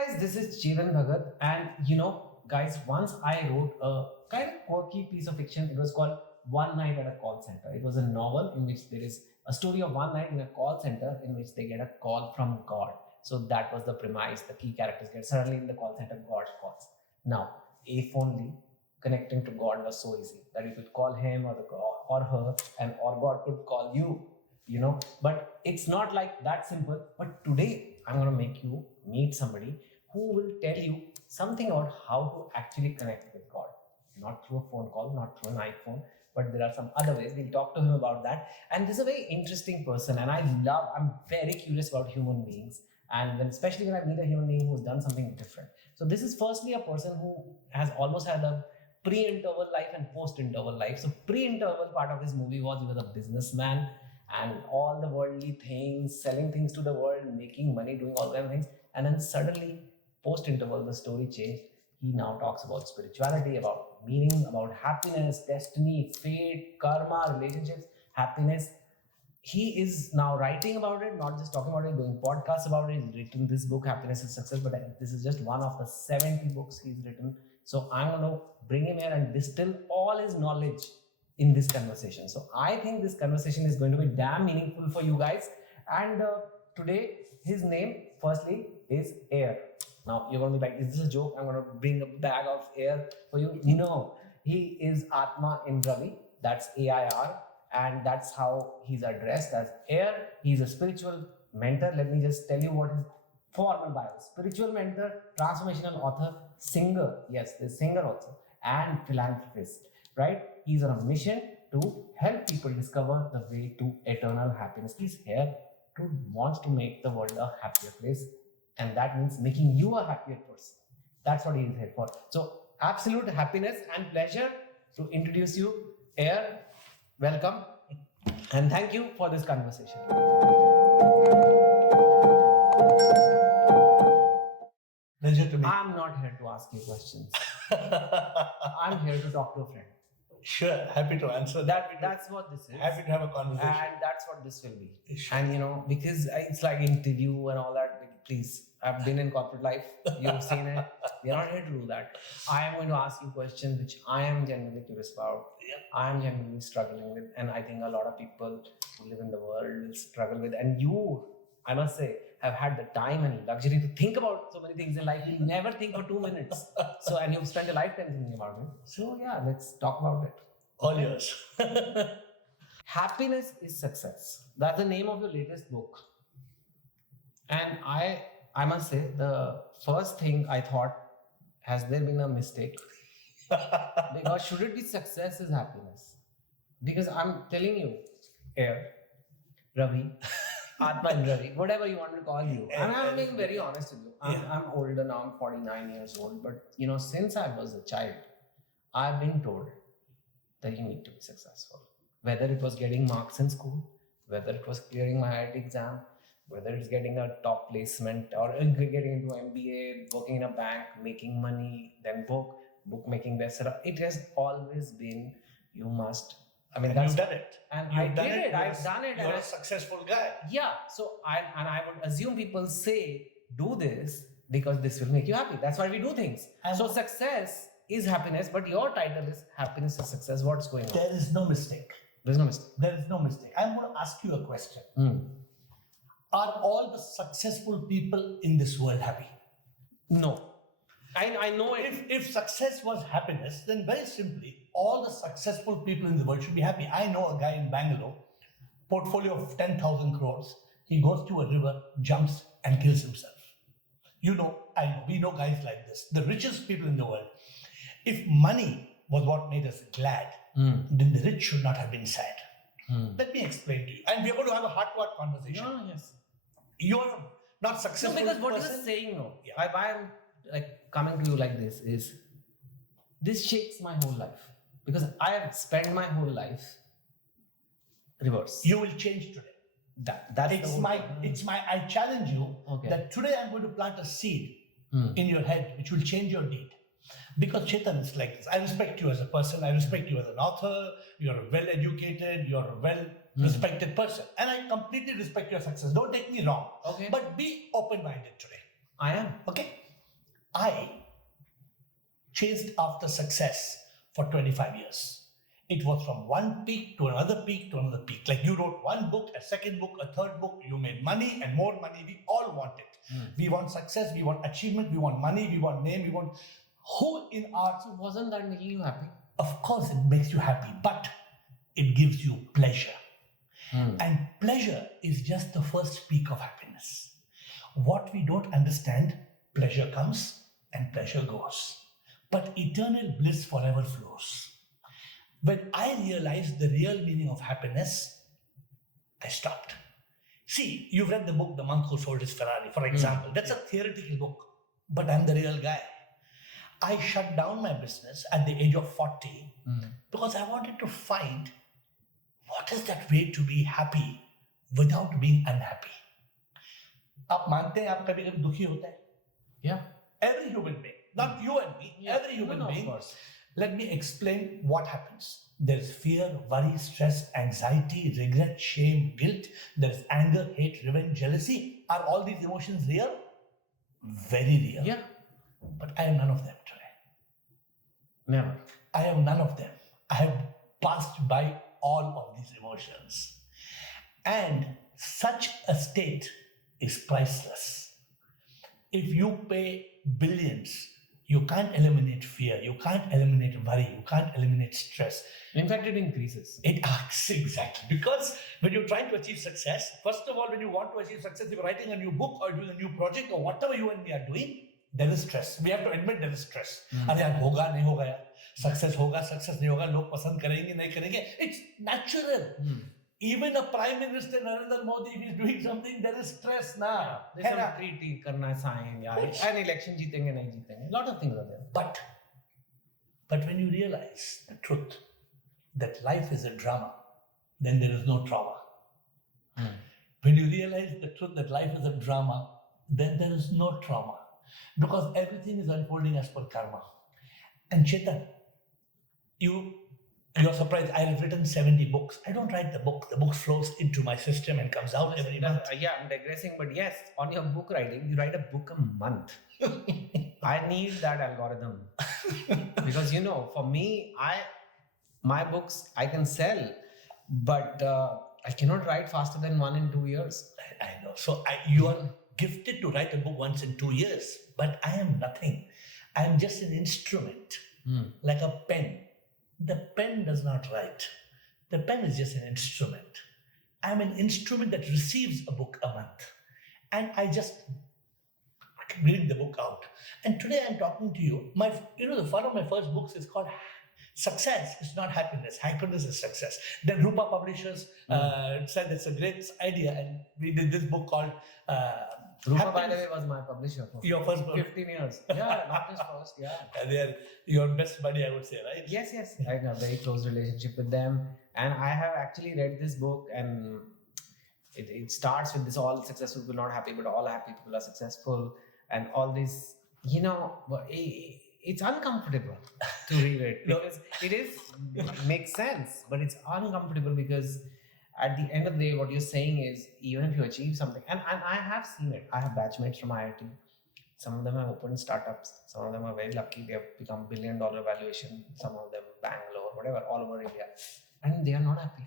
guys, this is Chetan Bhagat, and guys, once I wrote a kind of quirky piece of fiction. It was called One Night at a Call Center. It was a novel in which there is a story of one night in a call center in which they get a call from God. So that was the premise. The key characters get suddenly in the call center, God calls. Now, if only connecting to God was so easy that you could call him or her, and or God could call you. But it's not like that simple. But today I'm going to make you meet somebody who will tell you something about how to actually connect with God, not through a phone call, not through an iPhone, but there are some other ways. We'll talk to him about that. And this is a very interesting person, and I'm very curious about human beings, and especially when I meet a human being who's done something different. So this is firstly a person who has almost had a pre-interval life and post-interval life. So pre-interval part of his movie was he was a businessman and all the worldly things, selling things to the world, making money, doing all kinds of things. And then suddenly, post-interval, the story changed. He now talks about spirituality, about meaning, about happiness, destiny, fate, karma, relationships, happiness. He is now writing about it, not just talking about it, doing podcasts about it. He's written this book, Happiness is Success, but this is just one of the 70 books he's written. So I'm going to bring him here and distill all his knowledge in this conversation. So I think this conversation is going to be damn meaningful for you guys. And today, his name, firstly, is Air. Now, you're going to be like, is this a joke? I'm going to bring a bag of air for you. No, he is Atma in Ravi. That's AIR. And that's how he's addressed as Air. He's a spiritual mentor. Let me just tell you what his formal bio is. Spiritual mentor, transformational author, singer. Yes, there's singer also. And philanthropist, right? He's on a mission to help people discover the way to eternal happiness. He's here wants to make the world a happier place. And that means making you a happier person. That's what he is here for. So, absolute happiness and pleasure to introduce you, Air. Welcome. And thank you for this conversation. Pleasure to me. I'm not here to ask you questions. I'm here to talk to a friend. Sure, happy to answer that. That's what this is. Happy to have a conversation. And that's what this will be. Sure. And because it's like interview and all that, please, I've been in corporate life. You've seen it. We're not here to do that. I am going to ask you questions which I am genuinely curious about. Yep. I am genuinely struggling with. And I think a lot of people who live in the world will struggle with. And you, I must say, have had the time and luxury to think about so many things in life. You never think for 2 minutes. And you've spent a lifetime thinking about it. So yeah, let's talk about it. All yours. Happiness is Success. That's the name of your latest book. And I must say, the first thing I thought, has there been a mistake? Because should it be success is happiness? Because I'm telling you, Air, Ravi, Atma and Ravi, whatever you want to call you. And I'm being very honest with you. I'm older now, I'm 49 years old. But since I was a child, I've been told that you need to be successful. Whether it was getting marks in school, whether it was clearing my IIT exam, whether it's getting a top placement or getting into MBA, working in a bank, making money, then bookmaking, bestseller. It has always been, you must. I mean, you've done it. And I've done it. You're a successful guy. Yeah. So I would assume people say, do this because this will make you happy. That's why we do things. So success is happiness, but your title is Happiness is Success. What's going on? There is no mistake. There's no mistake. There is no mistake. I'm going to ask you a question. Are all the successful people in this world happy? No. I know it. If success was happiness, then very simply, all the successful people in the world should be happy. I know a guy in Bangalore, portfolio of 10,000 crores. He goes to a river, jumps and kills himself. We know guys like this. The richest people in the world. If money was what made us glad, then the rich should not have been sad. Let me explain to you. And we're going to have a heart-to-heart conversation. No, yes. You're not successful. No, because what you're saying, why I'm coming to you like this is, this shakes my whole life. Because I have spent my whole life reverse. You will change today. I challenge you that today I'm going to plant a seed in your head which will change your deed. Because Chetan is like this. I respect you as a person. I respect you as an author. You're a well-educated, you're a well-respected person. And I completely respect your success. Don't take me wrong. Okay. But be open-minded today. I am. Okay? I chased after success for 25 years. It was from one peak to another peak to another peak. Like you wrote one book, a second book, a third book, you made money and more money. We all want it. We want success, we want achievement, we want money, we want name, we want who in our... So wasn't that making you happy? Of course it makes you happy, but it gives you pleasure. And pleasure is just the first peak of happiness. What we don't understand, pleasure comes and pleasure goes. But eternal bliss forever flows. When I realized the real meaning of happiness, I stopped. See, you've read the book, The Monk Who Sold His Ferrari, for example. That's a theoretical book, but I'm the real guy. I shut down my business at the age of 40 because I wanted to find what is that way to be happy without being unhappy. आप मानते हैं आप कभी कभी दुखी होते हैं? Yeah. Every human being, not you and me, every human being. Of course. Let me explain what happens. There is fear, worry, stress, anxiety, regret, shame, guilt. There is anger, hate, revenge, jealousy. Are all these emotions real? Very real. Yeah. But I am none of them today. Never. I am none of them. I have passed by all of these emotions. And such a state is priceless. If you pay billions, you can't eliminate fear, you can't eliminate worry, you can't eliminate stress. In fact, it increases. It acts exactly. Because when you're trying to achieve success, first of all, when you want to achieve success, if you're writing a new book or doing a new project or whatever you and me are doing, there is stress. We have to admit there is stress. अरे यार होगा नहीं होगा यार, success होगा नहीं होगा, लोग पसंद करेंगे नहीं करेंगे. It's natural. Even a Prime Minister Narendra Modi, if he's doing something, there is stress now. There's some treaty करना है sign यार. And election जीतेंगे नहीं जीतेंगे. Lot of things are there. But when you realize the truth that life is a drama, then there is no trauma. When you realize the truth that life is a drama, then there is no trauma. Because everything is unfolding as per karma. And Chetan, you're surprised. I have written 70 books. I don't write the book. The book flows into my system and comes out every month. Yeah, I'm digressing, but yes, on your book writing, you write a book a month. I need that algorithm. Because, for me, my books I can sell, but I cannot write faster than 1 in 2 years. I know. So you are gifted to write a book once in 2 years, but I am nothing. I am just an instrument, like a pen. The pen does not write. The pen is just an instrument. I am an instrument that receives a book a month. And I just bring the book out. And today I'm talking to you. The one of my first books is called Success is Not Happiness. Happiness is Success. Then Rupa Publishers said it's a great idea. And we did this book called Rupa, by the way, was my publisher for your first book. 15 years. Yeah, not just first, yeah. And they're your best buddy, I would say, right? Yes. I have a very close relationship with them. And I have actually read this book, and it starts with this: all successful people not happy, but all happy people are successful. And all this, it's uncomfortable to read it. Because it makes sense, but it's uncomfortable because at the end of the day, what you're saying is, even if you achieve something, and I have seen it. I have batchmates from IIT. Some of them have opened startups. Some of them are very lucky. They have become $1 billion valuation. Some of them Bangalore, whatever, all over India. And they are not happy.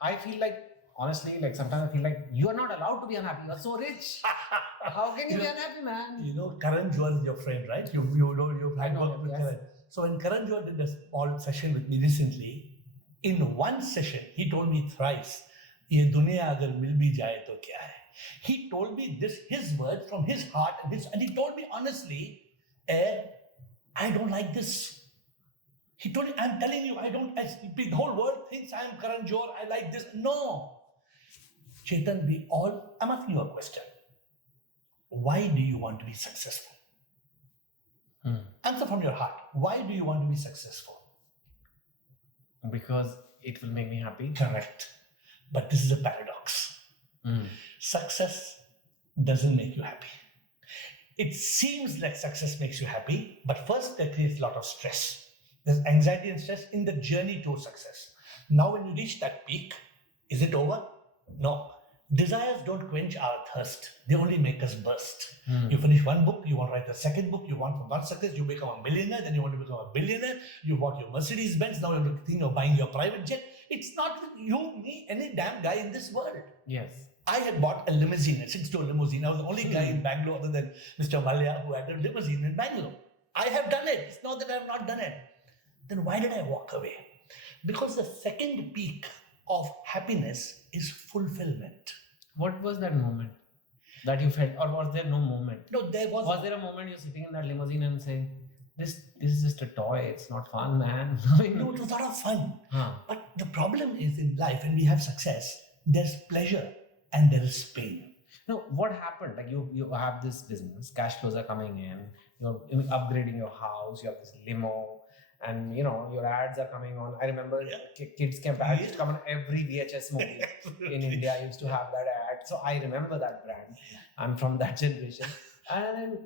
I feel like, honestly, sometimes I feel like you are not allowed to be unhappy. You are so rich. How can you be unhappy, man? Karan Johar is your friend, right? You've worked with Karan. So when Karan Johar did a small session with me recently, in one session, he told me thrice, "Ye duniya agar mil bhi jaye to kya hai?" He told me this, his words from his heart, and he told me honestly, I don't like this. He told me, I'm telling you, the whole world thinks I am Karan Johar, I like this. No. Chetan, I'm asking you a question. Why do you want to be successful? Answer from your heart. Why do you want to be successful? Because it will make me happy. Correct. But this is a paradox. Success doesn't make you happy. It seems like success makes you happy, but first that creates a lot of stress. There's anxiety and stress in the journey to success. Now when you reach that peak, is it over? No. Desires don't quench our thirst. They only make us burst. Hmm. You finish one book, you want to write a second book, you want from one success, you become a millionaire, then you want to become a billionaire, you bought your Mercedes Benz, now you're thinking of buying your private jet. It's not you, me, any damn guy in this world. Yes. I had bought a limousine, a 6-door limousine. I was the only guy in Bangalore other than Mr. Malya who had a limousine in Bangalore. I have done it. It's not that I have not done it. Then why did I walk away? Because the second peak of happiness is fulfillment. What was that moment that you felt, or was there no moment? No, there was. Was there a moment you're sitting in that limousine and saying, "This is just a toy. It's not fun, man." No, it was a lot of fun. Huh. But the problem is in life, when we have success, there's pleasure and there is pain. No, what happened? Like you have this business, cash flows are coming in, you're upgrading your house, you have this limo, and your ads are coming on. I remember Kids Camp ads used to come on every VHS movie in India. I used to have that ad, so I remember that brand. I'm from that generation. And then,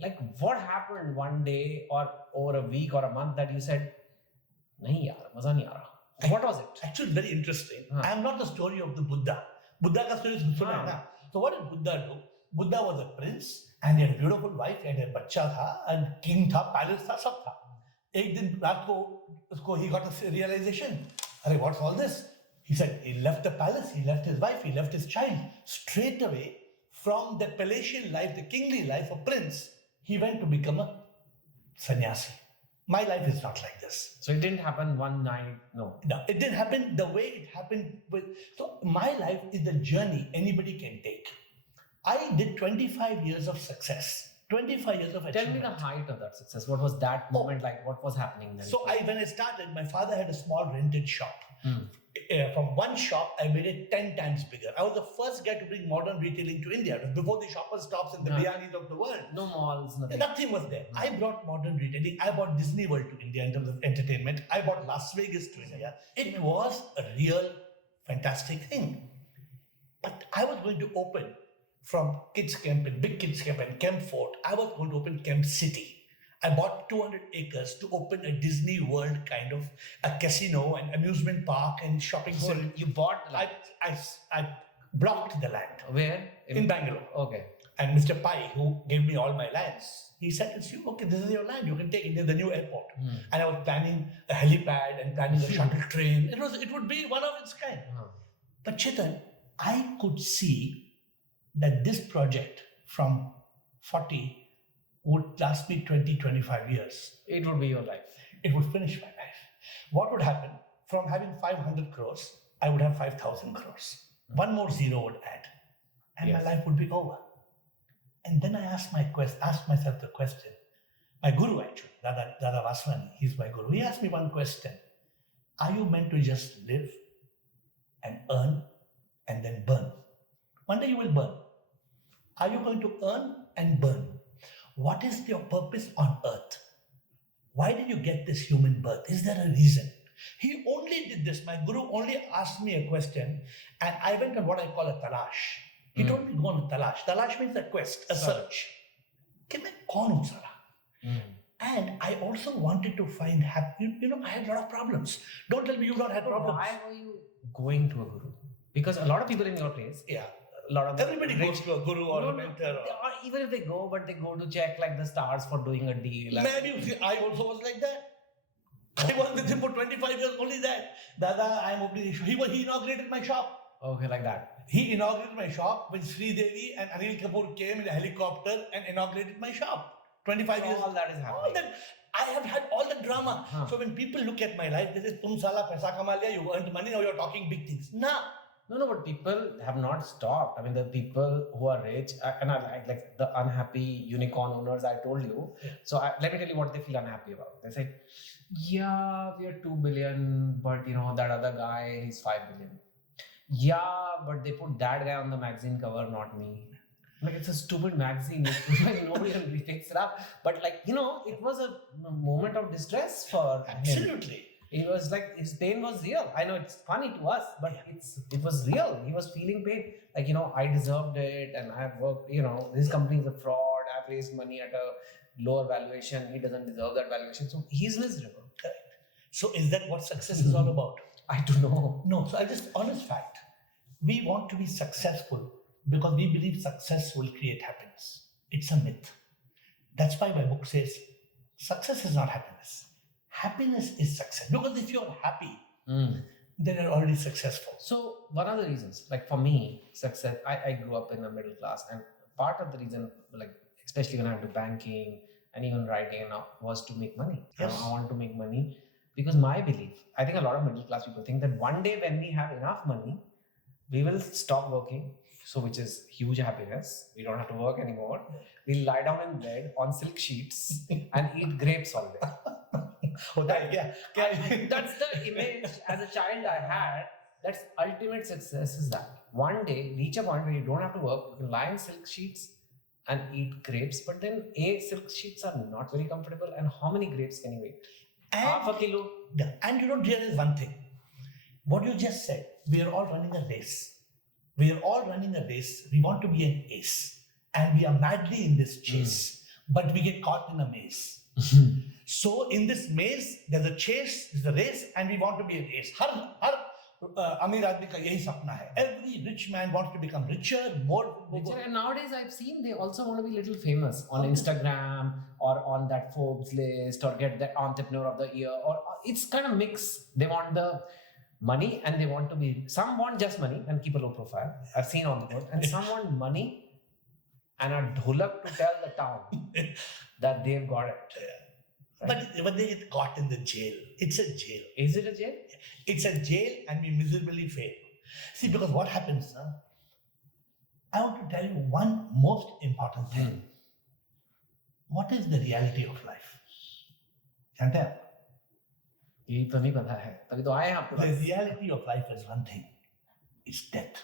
like, what happened one day or over a week or a month that you said, "Nahi yaar, maza nahi aa raha." What was it? Actually, very interesting. Huh. I am not the story of the Buddha. Buddha ka story is suna hai na. So what did Buddha do? Buddha was a prince and he had a beautiful wife, he had a bacha tha, and king tha, palace tha, sab tha. Ek din raat ko he got a realization. Arey, what's all this? He said he left the palace, he left his wife, he left his child. Straight away from the palatial life, the kingly life of prince, he went to become a sannyasi. My life is not like this. So it didn't happen one night. No. No, it didn't happen the way it happened with. So my life is the journey anybody can take. I did 25 years of success, 25 years of Tell achievement. me the height of that success. What was that moment like? What was happening then? So when I started, my father had a small rented shop. Hmm. From one shop, I made it 10 times bigger. I was the first guy to bring modern retailing to India. It was before the Shoppers Stops and the Biryani's of the world. No malls, nothing. Nothing was there. I brought modern retailing. I brought Disney World to India in terms of entertainment. I brought Las Vegas to India. It was a real fantastic thing. But I was going to open from Kids Camp and Big Kids Camp and Camp Fort. I was going to open Camp City. I bought 200 acres to open a Disney World kind of a casino and amusement park and shopping So center. you bought land. I blocked the land Where? in Bangalore. Okay. And Mr. Pai, who gave me all my lands, he said, "It's you. Okay, this is your land. You can take it. There's the new airport." And I was planning a helipad and planning a shuttle train. It would be one of its kind. But Chetan, I could see that this project from 40 would last me 20, 25 years. It would be your life. It would finish my life. What would happen? From having 500 crores, I would have 5,000 crores. One more zero would add. And my life would be over. And then I asked myself the question. My guru actually, Dada Vaswani, he's my guru. He asked me one question. Are you meant to just live and earn and then burn? One day you will burn. Are you going to earn and burn? What is your purpose on earth? Why did you get this human birth? Is there a reason? He only did this. My guru only asked me a question, and I went on what I call a talash. He told me go on a talash. Talash means a quest, a search. कि मैं कौन हूँ साला? And I also wanted to find happy. I had a lot of problems. Don't tell me you don't have problems. Why were you going to a guru? Because a lot of people in your place, Yeah. a lot of Everybody goes to a guru or a mentor. Or even if they go, but they go to check like the stars for doing a deal. Maybe I also was like that. I was with him for 25 years, only that. Dada, I'm opening a shop. He inaugurated my shop. Okay, like that. He inaugurated my shop when Sri Devi and Anil Kapoor came in a helicopter and inaugurated my shop. 25 years. All that is happening. All that. I have had all the drama. So when people look at my life, they say, "Tum sala paisa kama liya, you earned money, now you're talking big things." Nah. No, but people have not stopped. I mean, the people who are rich, and I like the unhappy unicorn owners I told you. Yeah. So let me tell you what they feel unhappy about. They say, "Yeah, we are 2 billion, but that other guy, he's 5 billion. Yeah, but they put that guy on the magazine cover, not me." Like, it's a stupid magazine. Nobody really picks it up. But it was a moment of distress for him. Absolutely. It was like his pain was real. I know it's funny to us, but it was real. He was feeling pain. Like, I deserved it and I've worked, this company is a fraud. I've raised money at a lower valuation. He doesn't deserve that valuation. So he's miserable. Correct. So is that what success is all about? I don't know. No. So I'll just honest fact. We want to be successful because we believe success will create happiness. It's a myth. That's why my book says success is not happiness. Happiness is success. Because if you're happy, then you're already successful. So one of the reasons, like for me, success, I grew up in a middle class, and part of the reason, like especially when I do banking and even writing now, was to make money. Yes. I want to make money because my belief, I think a lot of middle class people think that one day when we have enough money, we will stop working. So which is huge happiness. We don't have to work anymore. We'll lie down in bed on silk sheets and eat grapes all day. That's the image as a child I had. That's ultimate success is that. One day, reach a point where you don't have to work, you can lie in silk sheets and eat grapes. But then, silk sheets are not very comfortable. And how many grapes can you eat? Half a kilo. And you don't realize one thing. What you just said, we are all running a race. We are all running a race. We want to be an ace. And we are madly in this chase. But we get caught in a maze. So in this maze, there's a chase, there's a race, and we want to be an ace. Amir aadmi ka yahi sapna hai. Every rich man wants to become richer, more. And nowadays I've seen they also want to be little famous on Instagram or on that Forbes list or get the entrepreneur of the year. Or it's kind of mix. They want the money and they want to be, some want just money and keep a low profile. I've seen all the world. And some want money and a dholak to tell the town that they've got it. Right? But they get caught in the jail. It's a jail. Is it a jail? It's a jail and we miserably fail. See, because what happens, I want to tell you one most important thing. What is the reality of life? जानते हैं आप? ये तो नहीं पता है. तभी तो आए हैं आपके पास. The reality of life is one thing. It's death.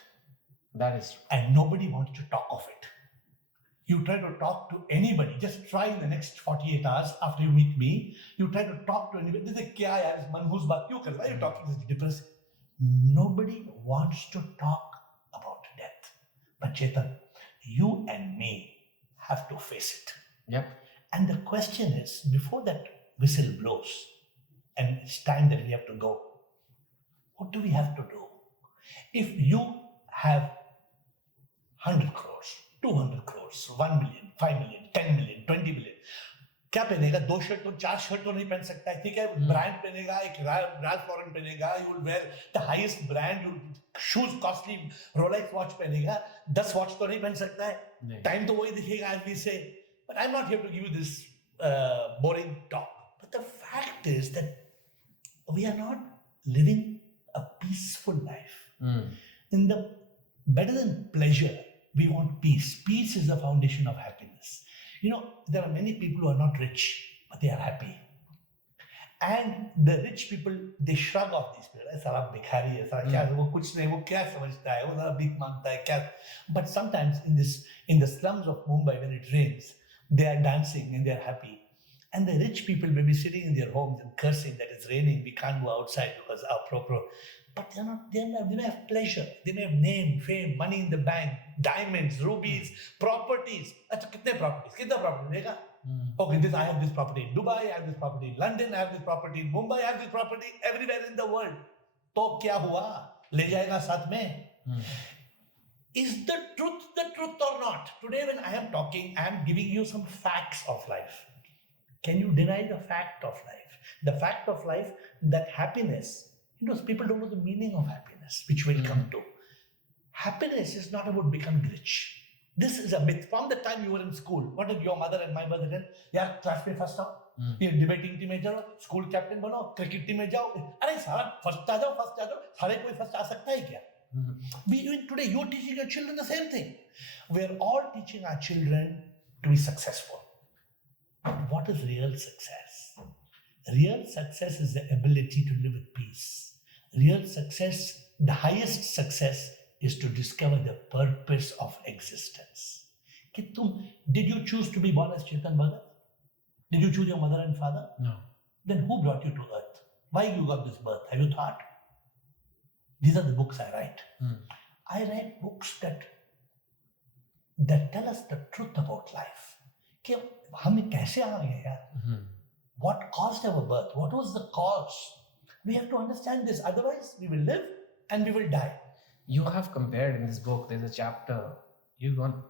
That is true. And nobody wants to talk of it. You try to talk to anybody, just try in the next 48 hours after you meet me, you try to talk to anybody. They say, kya yaar, is manhus baat kyun kar raha hai? Why are you talking this depressing? Nobody wants to talk about death. But Chetan, you and me have to face it. Yep. And the question is, before that whistle blows, and it's time that we have to go, what do we have to do? If you have 100 crores, 200 crores, 1 million, 5 million, 10 million, 20 million, क्या पहनेगा? 2 shirt तो 4 shirt तो नहीं पहन सकता है, ठीक है? ब्रांड पहनेगा, एक राल्फ लॉरेन पहनेगा, you will wear the highest brand, you shoes costly, Rolex watch पहनेगा, 10 watch तो नहीं पहन सकता है, time तो वही दिखेगा as we say. But I'm not here to give you this boring talk. But the fact is that we are not living a peaceful life. In the better than pleasure, we want peace. Peace is the foundation of happiness. You know, there are many people who are not rich, but they are happy. And the rich people, they shrug off these people. Sara bhikhari hai, sara kya, wo kuch nahi, wo kya samajhta hai, wo sara bhik mangta hai, kya. But sometimes in the slums of Mumbai, when it rains, they are dancing and they are happy. And the rich people may be sitting in their homes and cursing that it's raining, we can't go outside because pro. But they may have pleasure. They may have name, fame, money in the bank, diamonds, rubies, properties. Achha, kitne properties? Kitna property? Okay, I have this property in Dubai, I have this property in London, I have this property in Mumbai, I have this property everywhere in the world. To kya hua? Le jayega saath mein. Is the truth or not? Today when I am talking, I am giving you some facts of life. Can you deny the fact of life? The fact of life that happiness, people don't know the meaning of happiness, which we'll come to. Happiness is not about becoming rich. This is a myth. From the time you were in school, what did your mother and my mother did? Yeah, class mein first आओ, ये debating team में जाओ, school captain बनो, cricket team में जाओ. अरे सारा first आ जाओ, सारे कोई first आ सकता है क्या? We doing today, you're teaching your children the same thing. We're all teaching our children to be successful. But what is real success? Real success is the ability to live with peace. Real success, the highest success, is to discover the purpose of existence. Did you choose to be born as Chetan Bhagat? Did you choose your mother and father? No. Then who brought you to earth? Why you got this birth? Have you thought? These are the books I write. I write books that tell us the truth about life. What caused our birth? What was the cause? We have to understand this. Otherwise, we will live and we will die. You have compared in this book, there's a chapter, you've gone,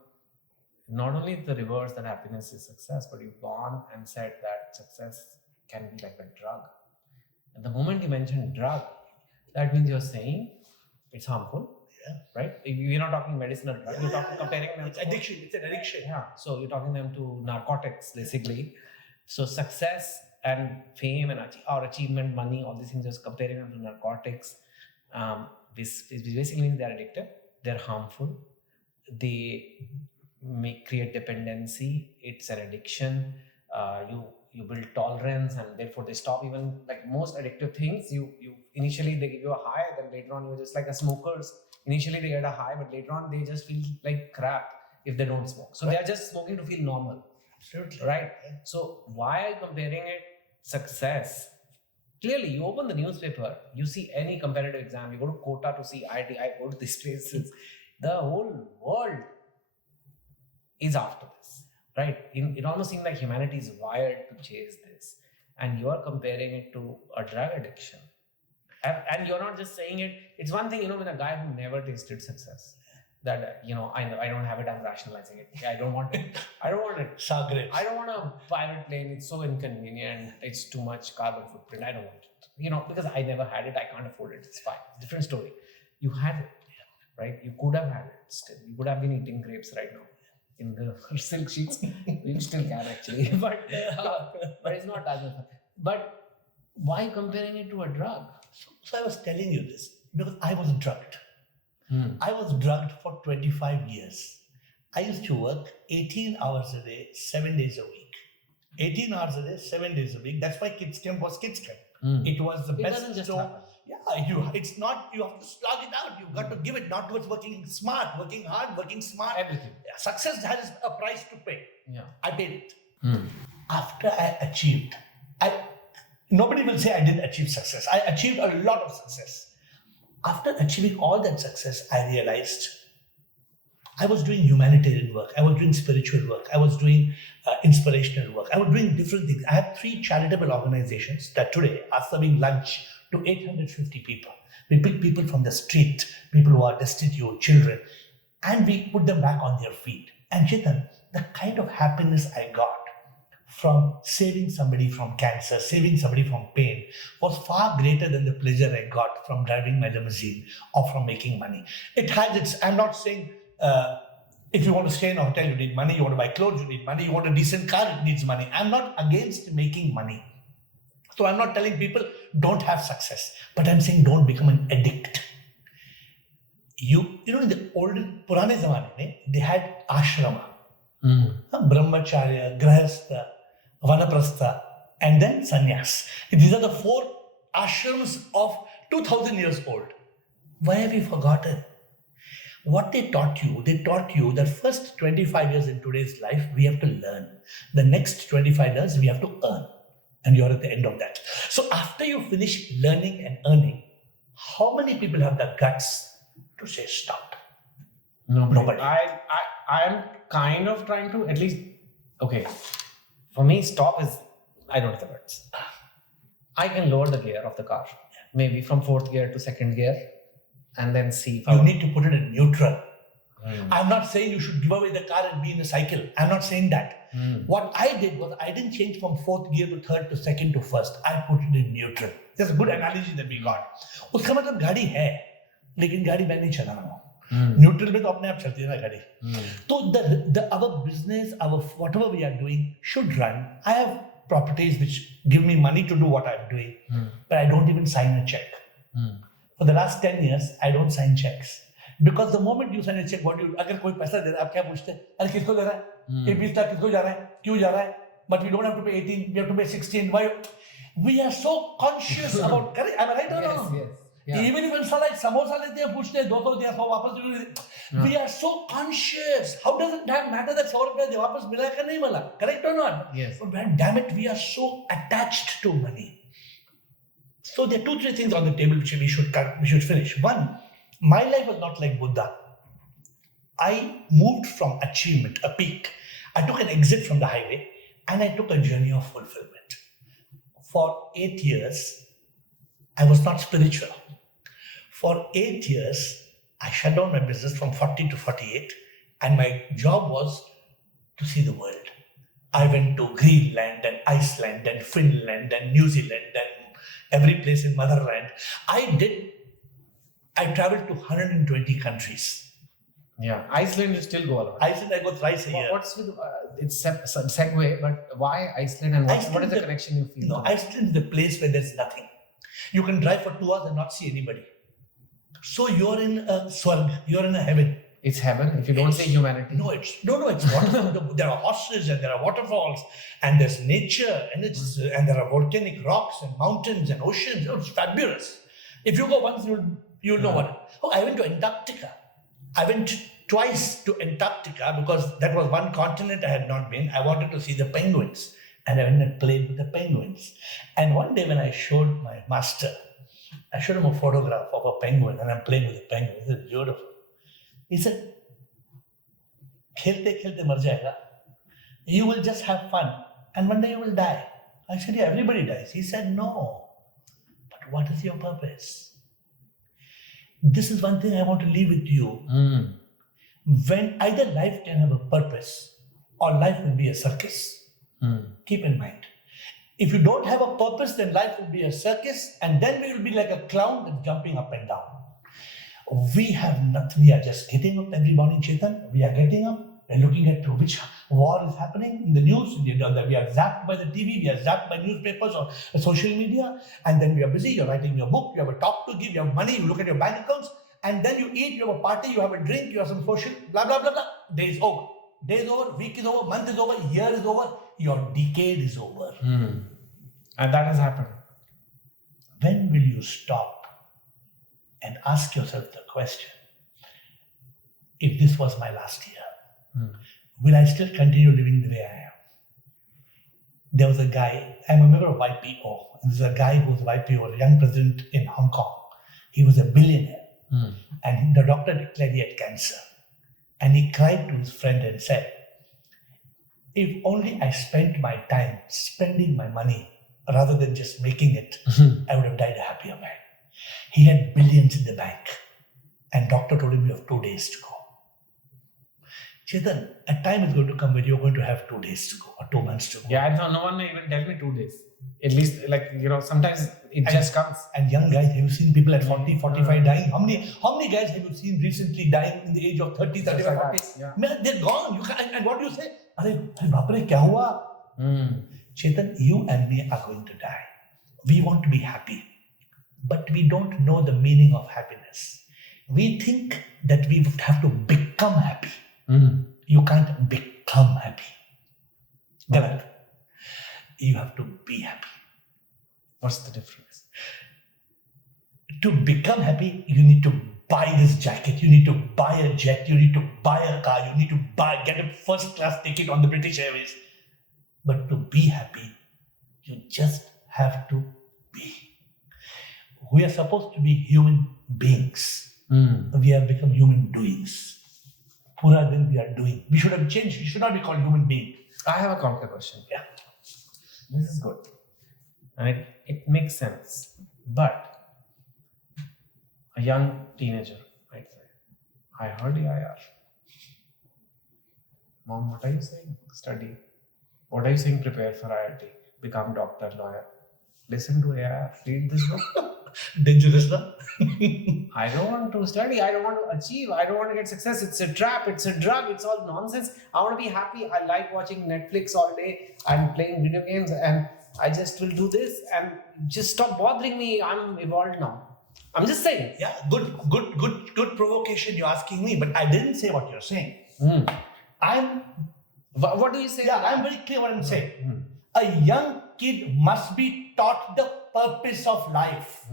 not only the reverse that happiness is success, but you've gone and said that success can be like a drug. And the moment you mention drug, that means you're saying it's harmful, right? You're not talking medicinal drug, you're talking comparing them. It's addiction, it's an addiction. Yeah, so you're talking them to narcotics, basically. So success and fame and or achievement, money, all these things, just comparing them to narcotics, this basically means they're addictive, they're harmful, they may create dependency, it's an addiction. You build tolerance, and therefore they stop. Even like most addictive things, you initially they give you a high, then later on you're just like a smokers. Initially they get a high, but later on they just feel like crap if they don't smoke. So they are just smoking to feel normal. Absolutely. Right? So why are you comparing it success? Clearly, you open the newspaper, you see any competitive exam, you go to Kota to see IIT, I go to these places. The whole world is after this, right? It almost seems like humanity is wired to chase this, and you are comparing it to a drug addiction. And you're not just saying it. It's one thing, with a guy who never tasted success. That I don't have it. I'm rationalizing it. I don't want it. I don't want it. Sagret. I don't want a private plane. It's so inconvenient. It's too much carbon footprint. I don't want it. Because I never had it. I can't afford it. It's fine. Different story. You had it, right? You could have had it still. You could have been eating grapes right now in the silk sheets. You still can actually, but it's not as much fun. But why comparing it to a drug? So I was telling you this because I was drugged. I was drugged for 25 years. I used to work 18 hours a day, 7 days a week. 18 hours a day, 7 days a week. That's why Kids Camp was Kids Camp. It was the best. It doesn't just happen. Yeah, it's not, you have to slog it out. You've got to give it, not towards working smart, working hard, working smart. Everything. Success has a price to pay. Yeah. I paid it. After I achieved, nobody will say I didn't achieve success. I achieved a lot of success. After achieving all that success, I realized I was doing humanitarian work. I was doing spiritual work. I was doing inspirational work. I was doing different things. I have 3 charitable organizations that today are serving lunch to 850 people. We pick people from the street, people who are destitute, children, and we put them back on their feet. And Chetan, the kind of happiness I got from saving somebody from cancer, saving somebody from pain, was far greater than the pleasure I got from driving my limousine or from making money. It has its, I'm not saying if you want to stay in a hotel, you need money, you want to buy clothes, you need money, you want a decent car, it needs money. I'm not against making money. So I'm not telling people don't have success, but I'm saying don't become an addict. In the olden, Purane Zamane, they had ashrama, brahmacharya, grahastha, vanaprastha, and then sannyas. These are the 4 ashrams of 2000 years old. Why have we forgotten? What they taught you that first 25 years in today's life, we have to learn. The next 25 years, we have to earn. And you're at the end of that. So after you finish learning and earning, how many people have the guts to say stop? Nobody. I am kind of trying to, at least, okay. For me, stop is, I don't have the words. I can lower the gear of the car, maybe from 4th gear to 2nd gear, and then see. You need to put it in neutral. I'm not saying you should give away the car and be in a cycle. I'm not saying that. What I did was I didn't change from 4th gear to 3rd to 2nd to 1st. I put it in neutral. That's a good analogy that we got. उसका मतलब गाड़ी है, लेकिन गाड़ी मैं नहीं चला रहा हूँ. Neutral में तो अपने आप चलती है ना गाड़ी. So our business, whatever we are doing should run. I have properties which give me money to do what I'm doing, but I don't even sign a check. For the last 10 years, I don't sign checks. Because the moment you sign a check, अगर कोई पैसा दे रहा है, आप क्या पूछते हैं? अरे किसको दे रहा है? ये 20 लाख किसको जा रहा है? क्यों जा रहा है? But we don't have to pay 18, we have to pay 16. Why? We are so conscious about, am I right or no? Yes. Yeah. Even if it's like samosa लेते हैं, पूछते हैं 200 दिया 100 वापस दे. We are so conscious. How does it matter that 100 रुपया वापस मिला या नहीं मिला? Correct or not? Yes. But damn it, we are so attached to money. So there are 2-3 things on the table which we should finish. One, my life was not like Buddha. I moved from achievement, a peak. I took an exit from the highway and I took a journey of fulfillment. For 8 years, I was not spiritual. For 8 years, I shut down my business from 40 to 48, and my job was to see the world. I went to Greenland and Iceland and Finland and New Zealand and every place in motherland. I traveled to 120 countries. Yeah, Iceland you still go a lot. Iceland, I go thrice a year. What's with it's a segue, but why Iceland and what is the connection you feel? No, Iceland is the place where there's nothing. You can drive for 2 hours and not see anybody. So you're in a swarg, you're in a heaven. It's heaven if you don't say humanity. No, it's waterfall. There are horses and there are waterfalls and there's nature and there are volcanic rocks and mountains and oceans. It's fabulous. If you go once, you'll know what. Oh, I went to Antarctica. I went twice to Antarctica because that was one continent I had not been. I wanted to see the penguins, and I went and played with the penguins. And one day when I showed my master, I showed him a photograph of a penguin, and I'm playing with the penguin. It's beautiful. He said, "Khelte khelte mar jayega. You will just have fun, and one day you will die." I said, "Yeah, everybody dies." He said, "No, but what is your purpose?" This is one thing I want to leave with you. When either life can have a purpose or life will be a circus. Keep in mind. If you don't have a purpose, then life will be a circus, and then we will be like a clown that's jumping up and down. We have nothing. We are just getting up every morning, Chetan. We are getting up and looking at which war is happening in the news. We are zapped by the TV, we are zapped by newspapers or social media, and then we are busy. You're writing your book, you have a talk to give, you have money, you look at your bank accounts, and then you eat, you have a party, you have a drink, you have some social, blah, blah, blah, blah. Day is over. Day is over, week is over, month is over, year is over, your decade is over. And that has happened. When will you stop and ask yourself the question, if this was my last year, will I still continue living the way I am? There was a guy, I'm a member of YPO, and there's a guy who was YPO, a young president in Hong Kong. He was a billionaire, and the doctor declared he had cancer. And he cried to his friend and said, "If only I spent my time spending my money rather than just making it, I would have died a happier man." He had billions in the bank, and doctor told him, "You have 2 days to go." Chetan, a time is going to come when you're going to have 2 days to go or 2 months to go. Yeah, no one even tell me 2 days. At least, sometimes it just comes. And young guys, have you seen people at 40, 45 dying? How many guys have you seen recently dying in the age of 30, 35, 40? Yeah. Man, they're gone. And what do you say? Bapre, kya hua? Chetan, you and me are going to die. We want to be happy, but we don't know the meaning of happiness. We think that we would have to become happy. You can't become happy. Galat. You have to be happy. What's the difference? To become happy, you need to buy this jacket, you need to buy a jet, you need to buy a car, you need to get a first class ticket on the British Airways. But to be happy, you just have to be. We are supposed to be human beings. We have become human doings. Pura din we are doing. We should have changed. We should not be called human being. I have a counter question. Yeah. This is good. And it makes sense. But a young teenager might say, "I heard AIR. Mom, what are you saying? Study. What are you saying? Prepare for IIT. Become doctor, lawyer. Listen to AIR. Read this book." Dangerous, no? I don't want to study. I don't want to achieve. I don't want to get success. It's a trap. It's a drug. It's all nonsense. I want to be happy. I like watching Netflix all day and playing video games, and I just will do this and just stop bothering me. I'm evolved now. I'm just saying. Yeah, good provocation you're asking me, but I didn't say what you're saying. What do you say? Yeah, I'm very clear what I'm saying. A young kid must be taught the purpose of life.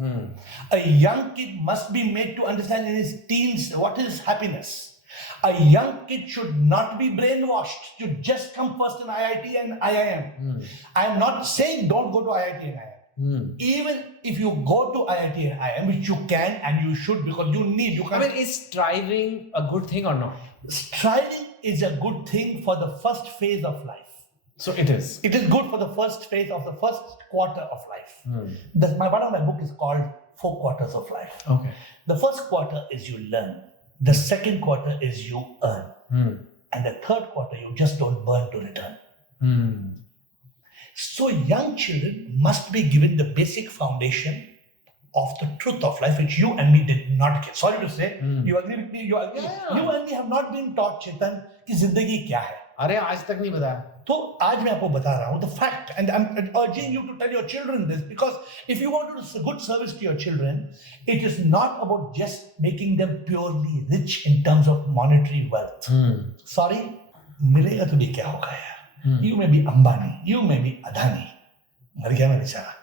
A young kid must be made to understand in his teens what is happiness. A young kid should not be brainwashed to just come first in IIT and IIM. I'm not saying don't go to IIT and IIM. Even if you go to IIT and IIM, which you can and you should because you can't. I mean, is striving a good thing or not? Striving is a good thing for the first phase of life. So it is. It is good for the first phase of the first quarter of life. One of my book is called 4 Quarters of Life. Okay. The first quarter is you learn. The second quarter is you earn. Hmm. And the third quarter, you just don't burn to return. Hmm. So young children must be given the basic foundation of the truth of life, which you and me did not get. Sorry to say, you agree with me? You agree? Yeah. You and me have not been taught, Chetan, कि जिंदगी क्या है. अरे आज तक नहीं बताया. तो आज मैं आपको बता रहा हूँ the fact, and I'm urging you to tell your children this, because if you want to do good service to your children, it is not about just making them purely rich in terms of monetary wealth. Sorry, मिलेगा तो भी क्या होगा यार? You may be Ambani, you may be Adani. मर गया मैं बेचारा.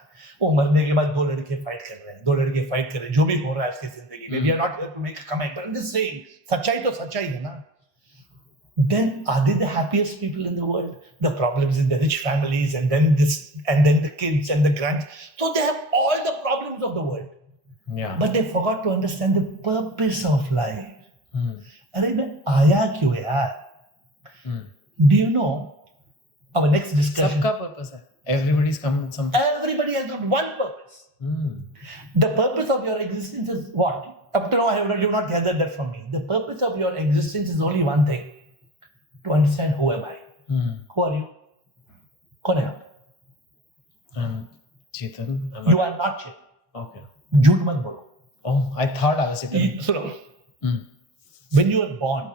वो मरने के बाद दो लड़के फाइट कर रहे हैं, जो भी हो रहा है उसकी जिंदगी में. We are not here to make a comment, but I'm just saying, सच्चाई तो सच्चाई है ना. Then are they the happiest people in the world? The problems in the rich families, and then this, and then the kids and the grands. So they have all the problems of the world. Yeah. But they forgot to understand the purpose of life. अरे मैं आया क्यों यार? Do you know our next discussion? सबका purpose है. Everybody's come with something. Everybody has got one purpose. The purpose of your existence is what? Up to now, you've not gathered that from me. The purpose of your existence is only one thing. To understand who am I. Who are you? कौन है आप? Chetan. You are not Chetan. Okay. झूठ मत बोलो. Oh, I thought I was Chetan. सुनो. When you were born,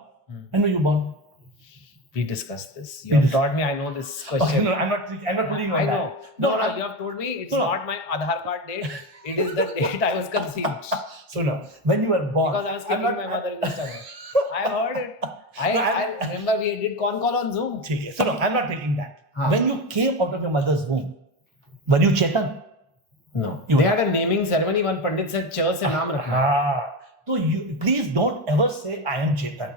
when were you born? We discussed this. You have taught me. I know this question. Okay, no, I'm not putting on I that. know. No, you have told me it's not my Aadhaar card date. It is the date I was conceived. So no, when you were born. Because I was kicking my mother in the stomach. I heard it. I remember we did con call on Zoom. ठीक है. So no, I'm not taking that. When you came out of your mother's womb, were you Chetan? No. They had a naming ceremony. One Pandit said, "Ch se naam rakhna." So you please don't ever say I am Chetan.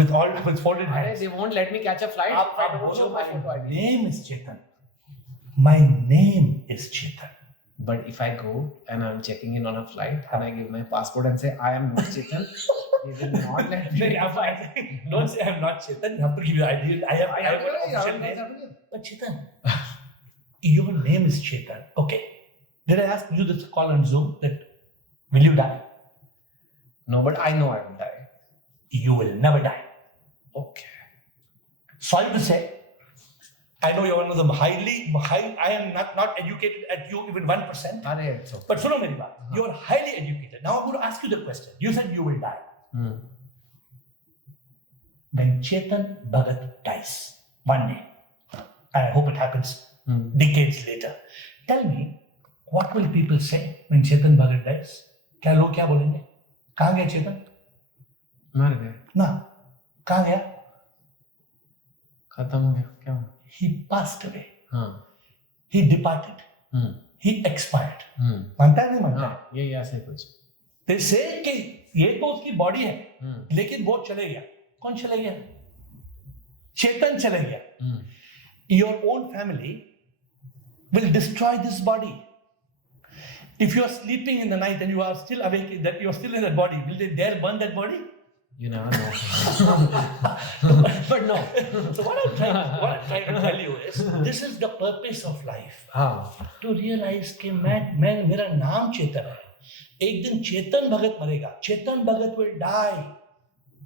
With folded hands. They won't let me catch a flight if I don't show my photo My ID. name is Chetan. My name is Chetan. But if I go and I'm checking in on a flight and I give my passport and say I am not Chetan, they will not let me. Don't say I'm not Chetan. You have to give your ID. I have an official name. But Chetan, your name is Chetan. Okay. Did I ask you this call on Zoom that will you die? No, but I know I will die. You will never die. Okay. Sorry to say, I know you're one of the I am not educated at you even 1%. It's okay. But suno meri baat. You're highly educated. Now I'm going to ask you the question. You said you will die. When Chetan Bhagat dies one day, and I hope it happens decades later, tell me, what will people say when Chetan Bhagat dies? क्या लोग क्या बोलेंगे? कहाँ गया चेतन? मर गए ना, कहाँ गया? खत्म हो गया. क्या हुआ? He passed away. हाँ. He departed. He expired. मानता है नहीं मानता है? ये ऐसे कुछ. They say कि ये तो उसकी बॉडी है, लेकिन वो चले गया. कौन चले गया? चेतन चले गया. Your own family will destroy this body. If you are sleeping in the night and you are still awake, that you are still in that body, will they dare burn that body? You never know. But no. So what I'm trying to tell you is, this is the purpose of life. To realize कि मैं मेरा नाम चेतन है. एक दिन चेतन भगत मरेगा. Chetan Bhagat will die,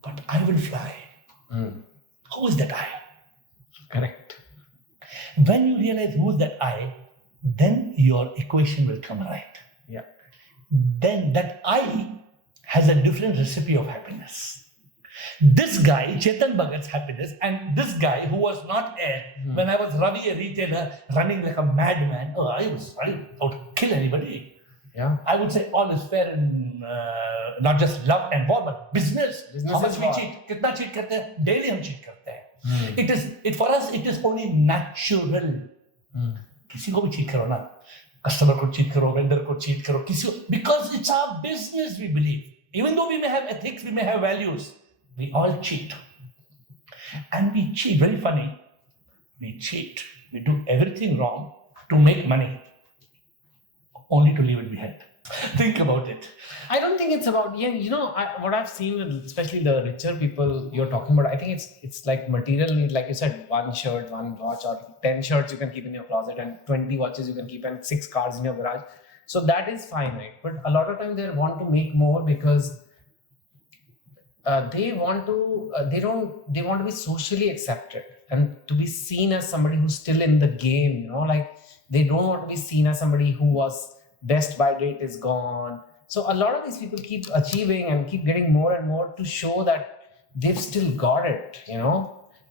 but I will fly. Who is that I? Correct. When you realize who is that I, then your equation will come right. Yeah. Then that I has a different recipe of happiness. This guy, Chetan Bhagat's happiness, and this guy who was not air, when I was Ravi, a retailer, running like a madman, I would kill anybody. Yeah. I would say all is fair in not just love and war, but business. How much we cheat? कितना cheat करते हैं? Daily हम cheat करते हैं. For us, it is only natural. किसी को भी cheat करो ना. Customer को cheat करो, vendor को cheat करो, because it's our business, we believe. Even though we may have ethics, we may have values, we all cheat. And we cheat, very funny. We cheat. We do everything wrong to make money, only to leave it behind. Think about it. I don't think it's about, what I've seen with especially the richer people you're talking about, I think it's like material need, like you said, one shirt, one watch, or 10 shirts you can keep in your closet, and 20 watches you can keep, and 6 cars in your garage. So that is finite. But a lot of times they want to make more because they want to they want to be socially accepted and to be seen as somebody who's still in the game, like they don't want to be seen as somebody who was best by date is gone. So a lot of these people keep achieving and keep getting more and more to show that they've still got it,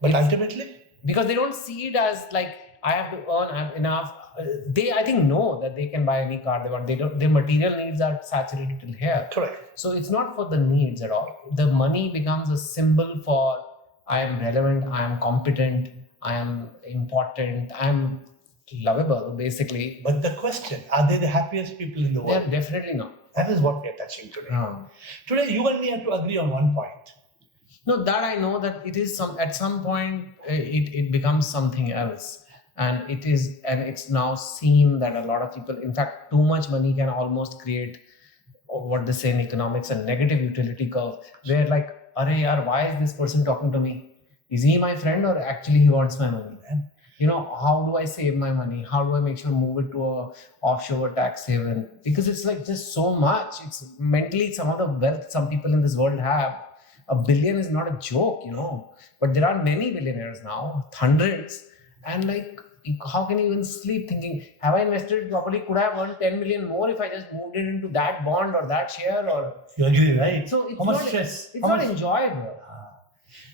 But It's- ultimately, because they don't see it as like I have to earn, I have enough. They, I think, know that they can buy any car they want. They don't. Their material needs are saturated till here. correct. So it's not for the needs at all. The money becomes a symbol for I am relevant, I am competent, I am important, I am lovable, basically. But the question, are they the happiest people in the They're world? definitely not. That is what we are touching today. Um, Today, you and me have to agree on one point. no, that I know that it is at some point it becomes something else. And it's now seen that a lot of people, in fact, too much money can almost create what they say in economics, a negative utility curve, where like, arey yaar, why is this person talking to me? Is he my friend or actually he wants my money? How do I save my money? How do I make sure move it to a offshore tax haven? Because it's like just so much. It's mentally some of the wealth some people in this world have. $1 billion is not a joke, but there are many billionaires now, hundreds. And like, how can you even sleep thinking, have I invested it properly? Could I have earned 10 million more if I just moved it into that bond or that share? Or You agree, right? so it's How much not, stress? it's How not much- enjoyable.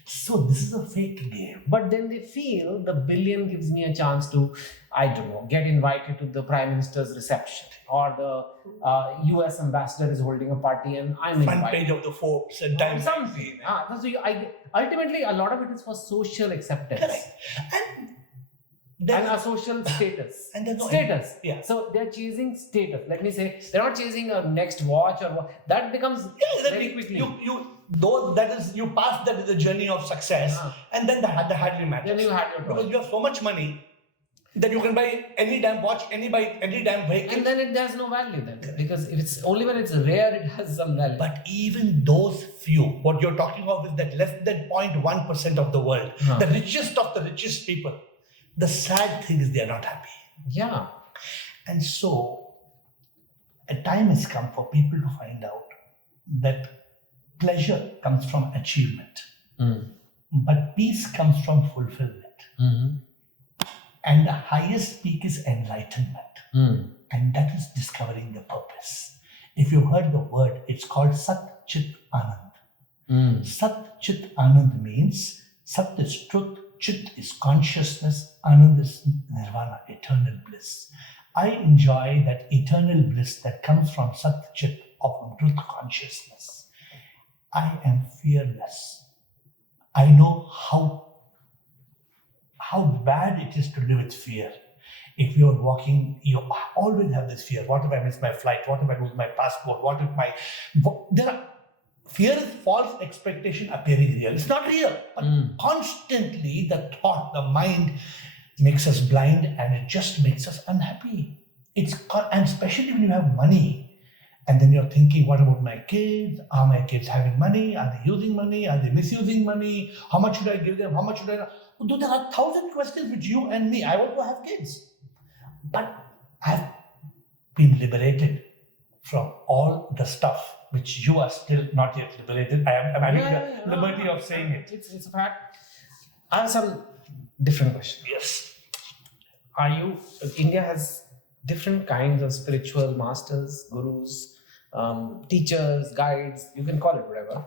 So this is a fake game. But then they feel the billion gives me a chance to, I don't know, get invited to the prime minister's reception, or the US ambassador is holding a party and I'm Front invited. page of the Forbes and Time Something. magazine. Ultimately, a lot of it is for social acceptance. Correct. And And then a social status. And there's no- status. Yeah. So they're chasing status. Let me say, they're not chasing a next watch or what. That becomes very quickly. You pass that is the journey of success, and then the hardly matters. Then you had your Because toy. you have so much money that you can buy any damn watch, any damn vehicle. And then it has no value then. Because if it's only when it's rare, it has some value. But even those few, what you're talking of is that less than 0.1% of the world, the richest of the richest people, the sad thing is they are not happy. Yeah. And so a time has come for people to find out that pleasure comes from achievement, but peace comes from fulfillment. Mm-hmm. And the highest peak is enlightenment. And that is discovering the purpose. If you've heard the word, it's called Sat Chit Anand. Sat Chit Anand means Sat is truth, Chit is consciousness, Anand is nirvana, eternal bliss. I enjoy that eternal bliss that comes from Sat Chit, of truth consciousness. I am fearless. I know how bad it is to live with fear. If you're walking, you always have this fear. What if I miss my flight? What if I lose my passport? What if fear is false expectation appearing real. It's not real. But constantly the thought, the mind makes us blind, and it just makes us unhappy. And especially when you have money, and then you're thinking, what about my kids? Are my kids having money? Are they using money? Are they misusing money? How much should I give them? How much should I not? There are 1,000 questions which you and me, I also have kids. But I've been liberated from all the stuff which you are still not yet liberated. I'm having the liberty of saying it. It's a fact. I have some different questions. Yes. India has different kinds of spiritual masters, gurus, teachers, guides, you can call it whatever.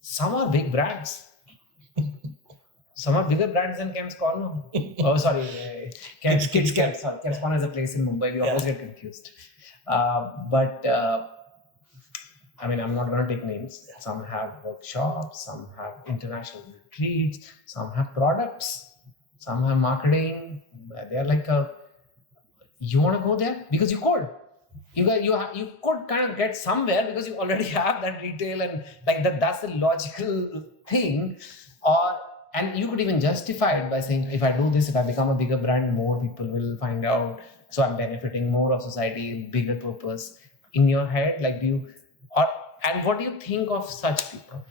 Some are big brands. Some are bigger brands than Camps Corner. Oh, sorry. Kids Camp. Sorry, Camps Corner is a place in Mumbai. We always get confused. I'm not going to take names. Some have workshops, some have international retreats, some have products, some have marketing. They're like you want to go there because you could. You could kind of get somewhere because you already have that retail, and like that's the logical thing. And you could even justify it by saying, if I do this, if I become a bigger brand, more people will find out. So I'm benefiting more of society, bigger purpose. In your head, and what do you think of such people?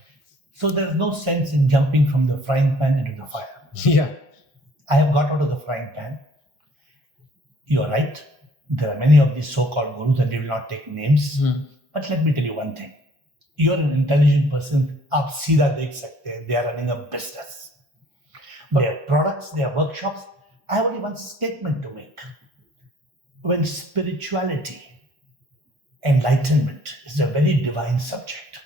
So there's no sense in jumping from the frying pan into the fire. Yeah. I have got out of the frying pan. You are right. There are many of these so-called gurus, and we will not take names. But let me tell you one thing. you're an intelligent person, आप सीधा देख सकते हैं, they are running a business. But their products, their workshops. I have only one statement to make. When spirituality, enlightenment is a very divine subject.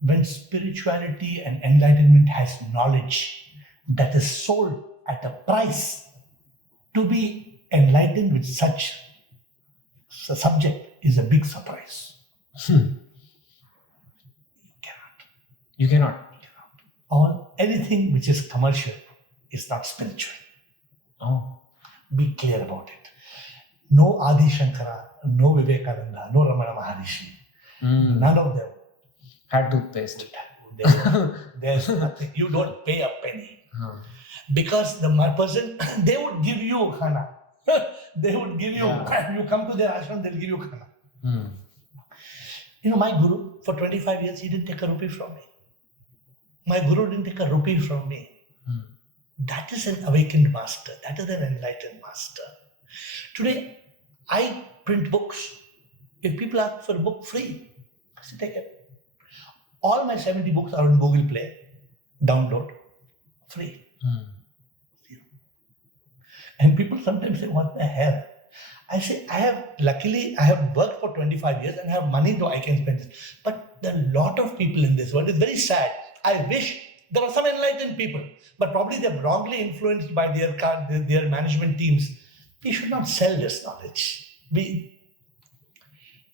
When spirituality and enlightenment has knowledge that is sold at a price, to be enlightened with such a subject is a big surprise. You cannot. Anything which is commercial is not spiritual. Oh. Be clear about it. No Adi Shankara, no Vivekananda, no Ramana Maharishi. None of them had toothpaste. There's nothing. You don't pay a penny. Because the person, they would give you khana. They would give you, you come to their ashram, they'll give you khana. You know, my guru, for 25 years, he didn't take a rupee from me. My guru didn't take a rupee from me. That is an awakened master. That is an enlightened master. Today, I print books. If people ask for a book, free. I say, take it. All my 70 books are on Google Play. Download. Free. And people sometimes say, what the hell? I say, luckily, I have worked for 25 years and I have money though I can spend it. But there are a lot of people in this world. It's very sad. I wish there were some enlightened people, but probably they're wrongly influenced by their management teams. We should not sell this knowledge.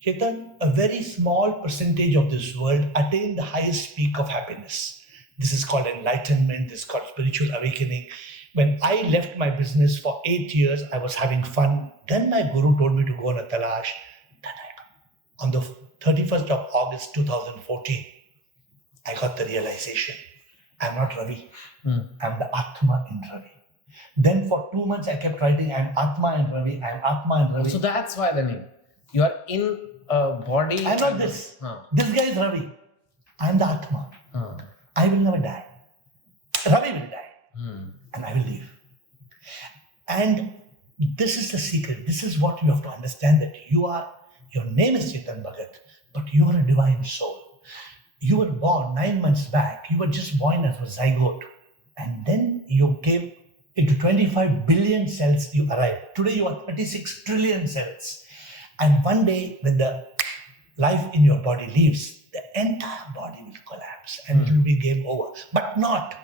Chetan, a very small percentage of this world attain the highest peak of happiness. This is called enlightenment. This is called spiritual awakening. When I left my business for 8 years, I was having fun. Then my guru told me to go on a talash. On the 31st of August 2014, I got the realization. I'm not Ravi. I'm the Atma in Ravi. Then for 2 months, I kept writing, I'm Atma in Ravi, I'm Atma in Ravi. So that's why the name. You are in a body. I'm not this. This guy is Ravi. I'm the Atma. I will never die. Ravi will die. And I will leave. And this is the secret. This is what you have to understand, that your name is Chetan Bhagat, but you are a divine soul. You were born 9 months back. You were just born as a zygote. And then you came into 25 billion cells, you arrived. Today you are 36 trillion cells. And one day when the life in your body leaves, the entire body will collapse and it will be game over. But not.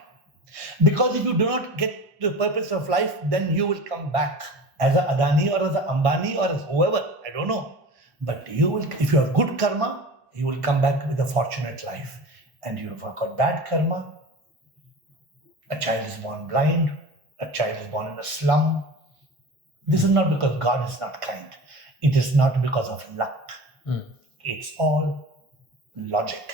Because if you do not get the purpose of life, then you will come back as a Adani or as a Ambani or as whoever. I don't know. But you will, if you have good karma, you will come back with a fortunate life. And you have got bad karma. A child is born blind. A child is born in a slum. This is not because God is not kind. It is not because of luck. It's all logic.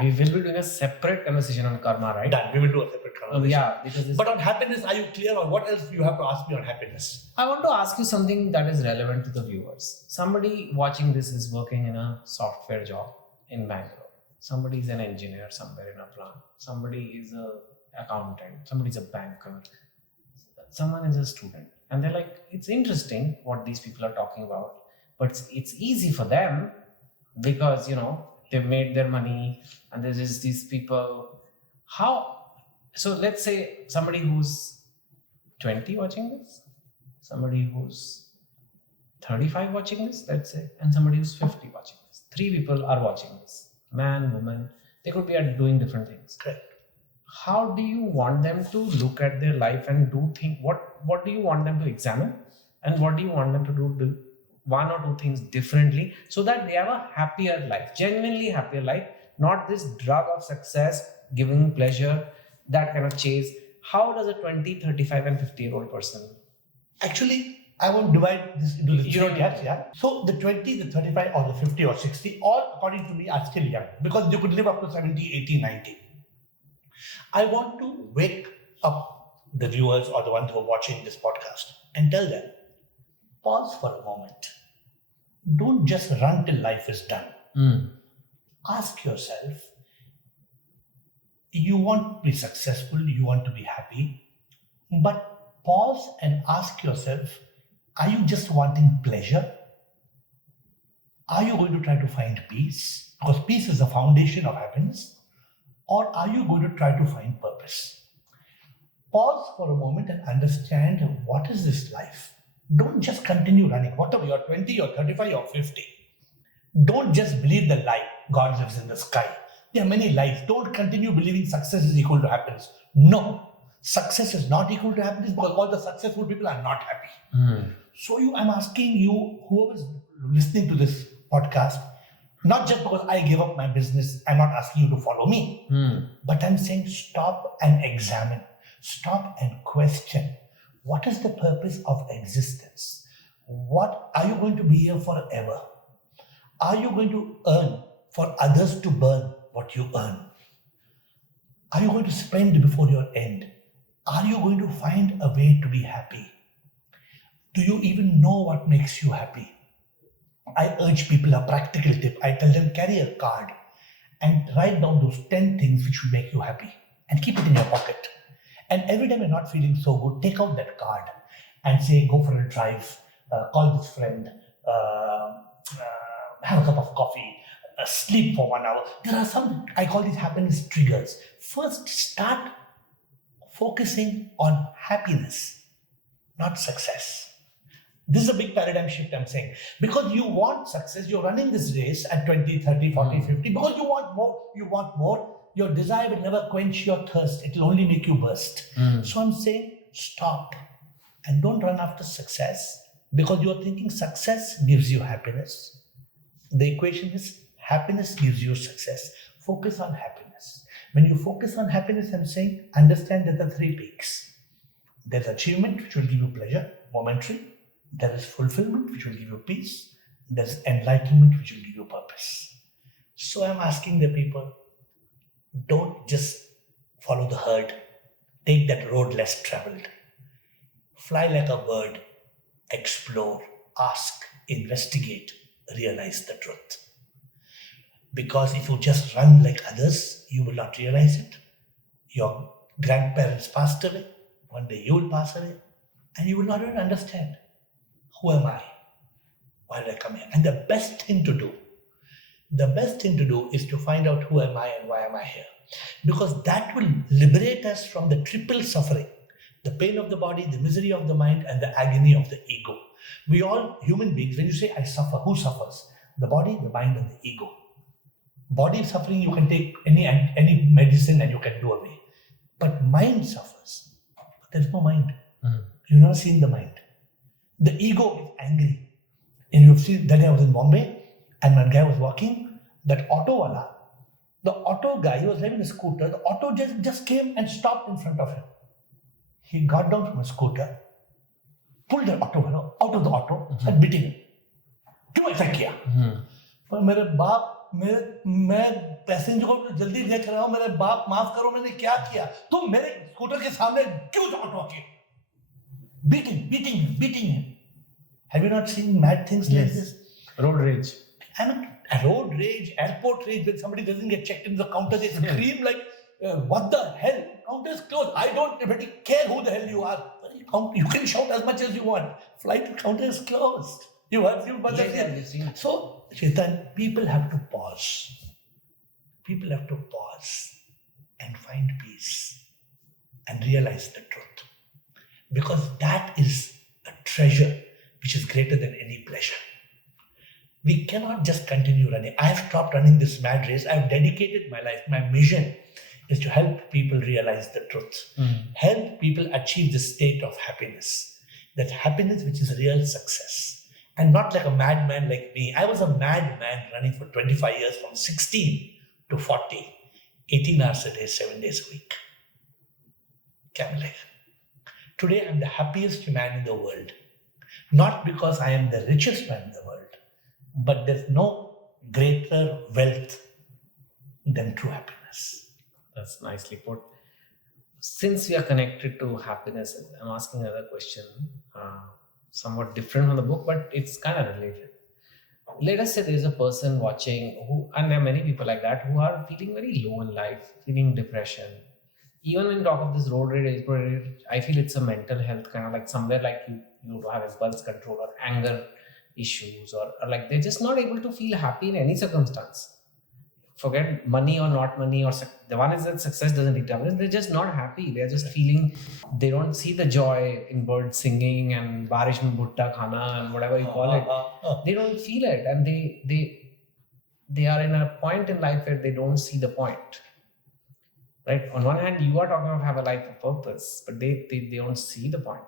We will be doing a separate conversation on karma, right? Done. We will do a separate conversation. Because but on happiness, are you clear on what else you have to ask me on happiness? I want to ask you something that is relevant to the viewers. Somebody watching this is working in a software job in Bangalore. Somebody is an engineer somewhere in a plant. Somebody is an accountant. Somebody is a banker. Someone is a student. And they're like, it's interesting what these people are talking about. But it's easy for them because, they've made their money and there's just these people. So let's say somebody who's 20 watching this, somebody who's 35 watching this, let's say, and somebody who's 50 watching this. 3 people are watching this. Man, woman, they could be doing different things. Correct. How do you want them to look at their life and do things? What do you want them to examine? And what do you want them to do 1 or 2 things differently so that they have a happier life, genuinely happier life, not this drug of success, giving pleasure, that kind of chase. How does a 20, 35 and 50-year-old person? Actually, I won't divide this into the 3 gaps. So the 20, the 35 or the 50 or 60, all according to me are still young because you could live up to 70, 80, 90. I want to wake up the viewers or the ones who are watching this podcast and tell them, pause for a moment. Don't just run till life is done. Ask yourself, you want to be successful, you want to be happy, but pause and ask yourself, are you just wanting pleasure? Are you going to try to find peace? because peace is the foundation of happiness, or are you going to try to find purpose? Pause for a moment and understand, what is this life? Don't just continue running, whatever you're 20 or 35 or 50. Don't just believe the lie, God lives in the sky. There are many lies. Don't continue believing success is equal to happiness. No, success is not equal to happiness, because all the successful people are not happy. So I'm asking you, whoever is listening to this podcast, not just because I gave up my business, I'm not asking you to follow me, but I'm saying stop and examine, stop and question. What is the purpose of existence? What are you going to be here forever? Are you going to earn for others to burn what you earn? Are you going to spend before your end? Are you going to find a way to be happy? Do you even know what makes you happy? I urge people, a practical tip. I tell them, carry a card and write down those 10 things which will make you happy and keep it in your pocket. And every time you're not feeling so good, take out that card and say, go for a drive, call this friend, have a cup of coffee, sleep for 1 hour. There are some, I call these happiness triggers. First, start focusing on happiness, not success. This is a big paradigm shift, I'm saying. Because you want success, you're running this race at 20, 30, 40, 50. Because you want more. Your desire will never quench your thirst. It will only make you burst. So I'm saying, stop and don't run after success, because you're thinking success gives you happiness. The equation is happiness gives you success. Focus on happiness. When you focus on happiness, I'm saying, understand that there are 3 peaks. There's achievement, which will give you pleasure, momentary. There is fulfillment, which will give you peace. There's enlightenment, which will give you purpose. So I'm asking the people, don't just follow the herd. Take that road less traveled. Fly like a bird. Explore, ask, investigate, realize the truth. Because if you just run like others, you will not realize it. Your grandparents passed away. One day you will pass away. And you will not even understand. Who am I? Why did I come here? And the best thing to do is to find out who am I and why am I here. Because that will liberate us from the triple suffering. The pain of the body, the misery of the mind, and the agony of the ego. We all, human beings, when you say I suffer, who suffers? The body, the mind, and the ego. Body suffering, you can take any medicine and you can do away. But mind suffers. There's no mind. You've never seen the mind. The ego is angry. And you've seen, that day I was in Bombay, and one guy was walking, that auto wala, the auto guy, he was driving a scooter, the auto just came and stopped in front of him. He got down from a scooter, pulled the auto out of the auto, and beating him. क्यों ऐसा किया? पर मेरे बाप, मैं passenger को जल्दी देख रहा हूँ, मेरे बाप माफ करो, मैंने क्या किया? तुम मेरे स्कूटर के सामने क्यों ऑटो के? Beating him. Have you not seen mad things like this? Road rage. I mean, road rage, airport rage, when somebody doesn't get checked in the counter, they scream like, what the hell? Counter is closed. I don't really care who the hell you are. You can shout as much as you want. Flight counter is closed. You have seen about that? So, Chetan, people have to pause. People have to pause and find peace and realize the truth. Because that is a treasure which is greater than any pleasure. We cannot just continue running. I have stopped running this mad race. I have dedicated my life. My mission is to help people realize the truth. Help people achieve the state of happiness. That happiness which is real success. And not like a madman like me. I was a madman running for 25 years from 16 to 40. 18 hours a day, 7 days a week. Today I'm the happiest man in the world. Not because I am the richest man in the world, but there's no greater wealth than true happiness. That's nicely put. Since we are connected to happiness, I'm asking another question, somewhat different from the book, but it's kind of related. Let us say there's a person watching who, and there are many people like that, who are feeling very low in life, feeling depression. Even when you talk of this road rage, I feel it's a mental health kind of like somewhere like you have impulse control or anger issues or like they're just not able to feel happy in any circumstance. forget money or not money, or the one is that success doesn't determine. They're just not happy. They're just feeling, they don't see the joy in birds singing and barish mein bhutta khana and whatever you call it. They don't feel it, and they are in a point in life where they don't see the point. Right? On one hand, you are talking about have a life of purpose, but they don't see the point.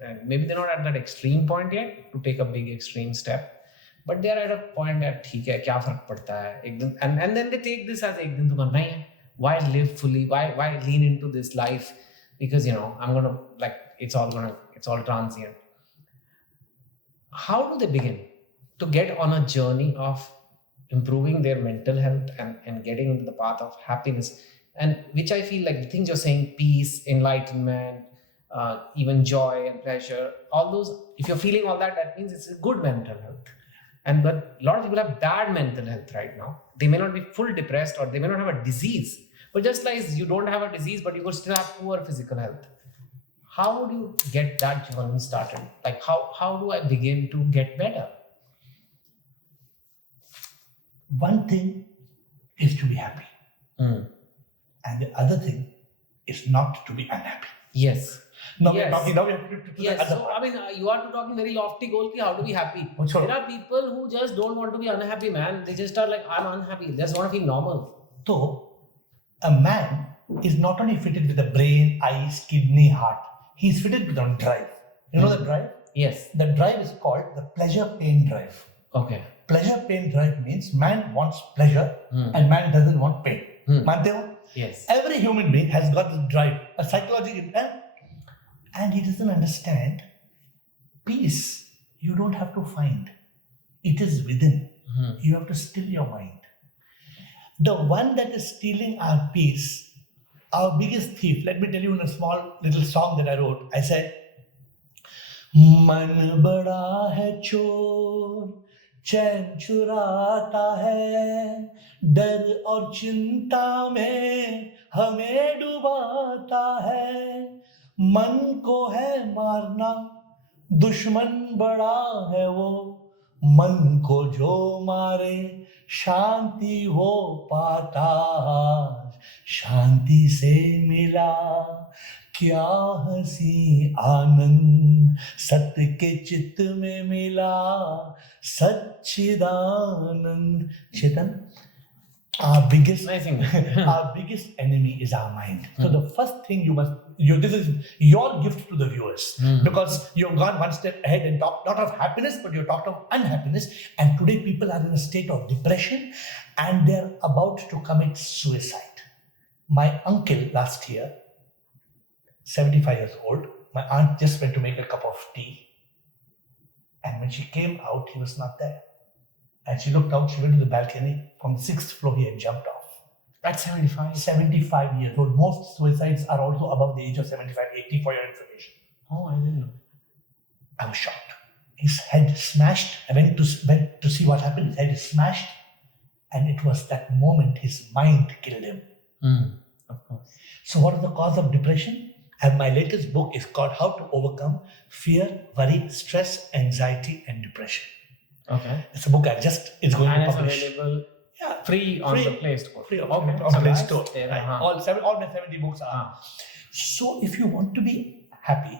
And maybe they're not at that extreme point yet to take a big extreme step, but they are at a point that ठीक है क्या फर्क पड़ता है एक दिन, and then they take this as एक दिन तो करना ही है. Why live fully? Why lean into this life? Because I'm gonna, like, it's all transient. How do they begin to get on a journey of improving their mental health and getting into the path of happiness? And which I feel like the things you're saying, peace, enlightenment, even joy and pleasure, all those, if you're feeling all that, that means it's a good mental health. But a lot of people have bad mental health right now. They may not be full depressed, or they may not have a disease. But just like you don't have a disease, but you could still have poor physical health. How do you get that journey started? Like how do I begin to get better? One thing is to be happy. And the other thing is not to be unhappy. Yes. Now yes. we have to yes. the other So, part. you are talking very lofty goal ki how to be happy. Sure. There are people who just don't want to be unhappy, man. They just are like, I'm unhappy. They just want to feel normal. So, a man is not only fitted with the brain, eyes, kidney, heart. He is fitted with a drive. You know the drive? Yes. The drive is called the pleasure-pain drive. Okay. Pleasure-pain drive means man wants pleasure and man doesn't want pain. Mante ho? Yes. Every human being has got this drive, a psychological, and he doesn't understand peace. You don't have to find. It is within. You have to still your mind. The one that is stealing our peace, our biggest thief, let me tell you in a small little song that I wrote, I said, मन बड़ा है चोर चैन चुराता है डर और चिंता में हमें डुबाता है मन को है मारना दुश्मन बड़ा है वो मन को जो मारे शांति हो पाता शांति से मिला क्या हंसी आनंद सत्य के चित्त में मिला सच्चिदानंद. Chetan, our biggest enemy is our mind. So the first thing this is your gift to the viewers, because you've gone one step ahead and talked not of happiness, but you talked of unhappiness. And today people are in a state of depression and they're about to commit suicide. My uncle last year, 75 years old, my aunt just went to make a cup of tea. And when she came out, he was not there. And she looked out, she went to the balcony. From the 6th floor, he had jumped off. At 75? 75 years old. Most suicides are also above the age of 75, 80 for your information. Oh, I didn't know. I was shocked. His head smashed. I went to see what happened. His head is smashed. And it was that moment his mind killed him. Of course. So what is the cause of depression? And my latest book is called How to Overcome Fear, Worry, Stress, Anxiety and Depression. Okay. It's a book it's going to publish. It's available free on the Play Store. Free on the Play Store. Right. All my 70 books are. So if you want to be happy,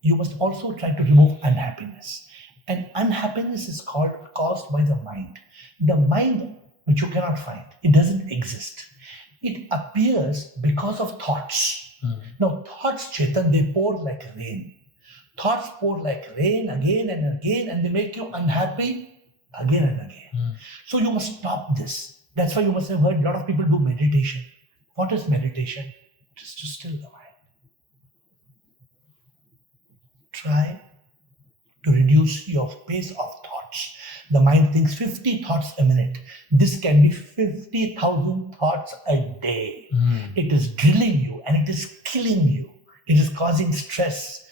you must also try to remove unhappiness. And unhappiness is caused by the mind. The mind, which you cannot find, it doesn't exist. It appears because of thoughts. Now, thoughts, Chetan, they pour like rain. Thoughts pour like rain again and again, and they make you unhappy again and again. So you must stop this. That's why you must have heard a lot of people do meditation. What is meditation? Just to still the mind. Try to reduce your pace of thoughts. The mind thinks 50 thoughts a minute. This can be 50,000 thoughts a day. It is drilling you and it is killing you. It is causing stress.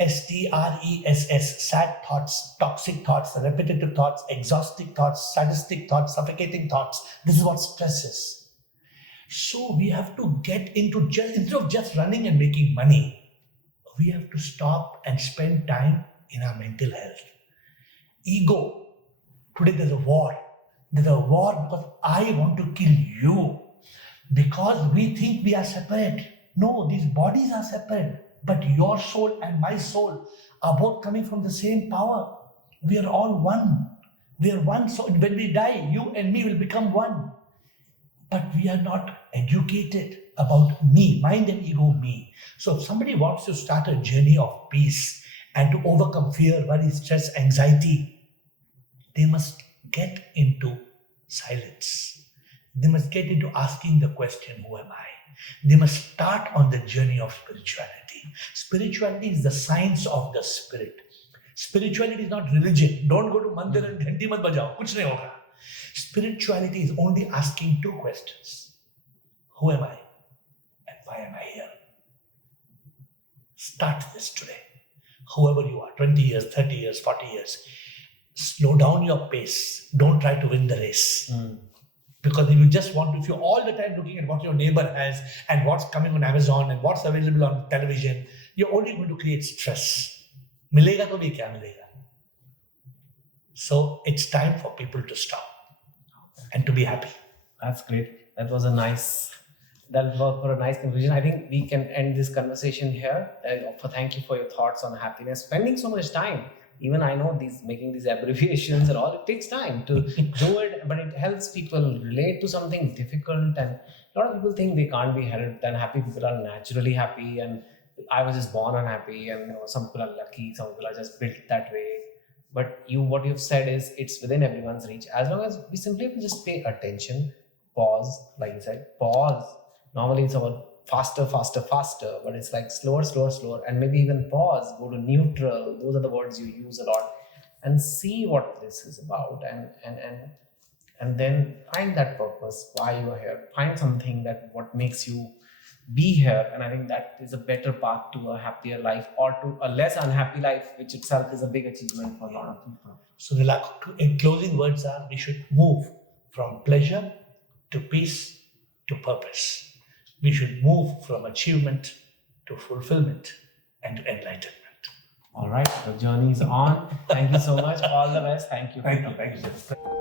STRESS, sad thoughts, toxic thoughts, repetitive thoughts, exhausting thoughts, sadistic thoughts, suffocating thoughts. This is what stress is. So we have to get into, instead of just running and making money, we have to stop and spend time in our mental health. Ego. Today there's a war. There's a war because I want to kill you. Because we think we are separate. No, these bodies are separate. But your soul and my soul are both coming from the same power. We are all one. We are one. So when we die, you and me will become one. But we are not educated about me, mind and ego, me. So if somebody wants to start a journey of peace and to overcome fear, worry, stress, anxiety, they must get into silence. They must get into asking the question, who am I? They must start on the journey of spirituality. Spirituality is the science of the spirit. Spirituality is not religion. Don't go to mandir and ghanti mat bajao. Kuch nahi hoga. Spirituality is only asking two questions. Who am I? And why am I here? Start this today. Whoever you are, 20 years, 30 years, 40 years. Slow down your pace. Don't try to win the race. Because if you just want to, if you're all the time looking at what your neighbor has and what's coming on Amazon and what's available on television, you're only going to create stress. Milega to bhi kya milega? So it's time for people to stop and to be happy. That's great. That was a nice conclusion. I think we can end this conversation here. Thank you for your thoughts on happiness. Spending so much time. Even I know making these abbreviations and all, it takes time to do it, but it helps people relate to something difficult. And a lot of people think they can't be helped, and happy people are naturally happy. And I was just born unhappy, and some people are lucky, some people are just built that way. But what you've said is it's within everyone's reach. As long as we simply have to just pay attention, pause, like you said, pause. Normally it's about faster, but it's like slower, and maybe even pause, go to neutral. Those are the words you use a lot, and see what this is about, and then find that purpose, why you are here. Find something that what makes you be here, and I think that is a better path to a happier life or to a less unhappy life, which itself is a big achievement for a lot of people. So the closing words are: we should move from pleasure to peace to purpose. We should move from achievement to fulfillment and to enlightenment. All right, the journey is on. Thank you so much. All the best. Thank you. Thank you.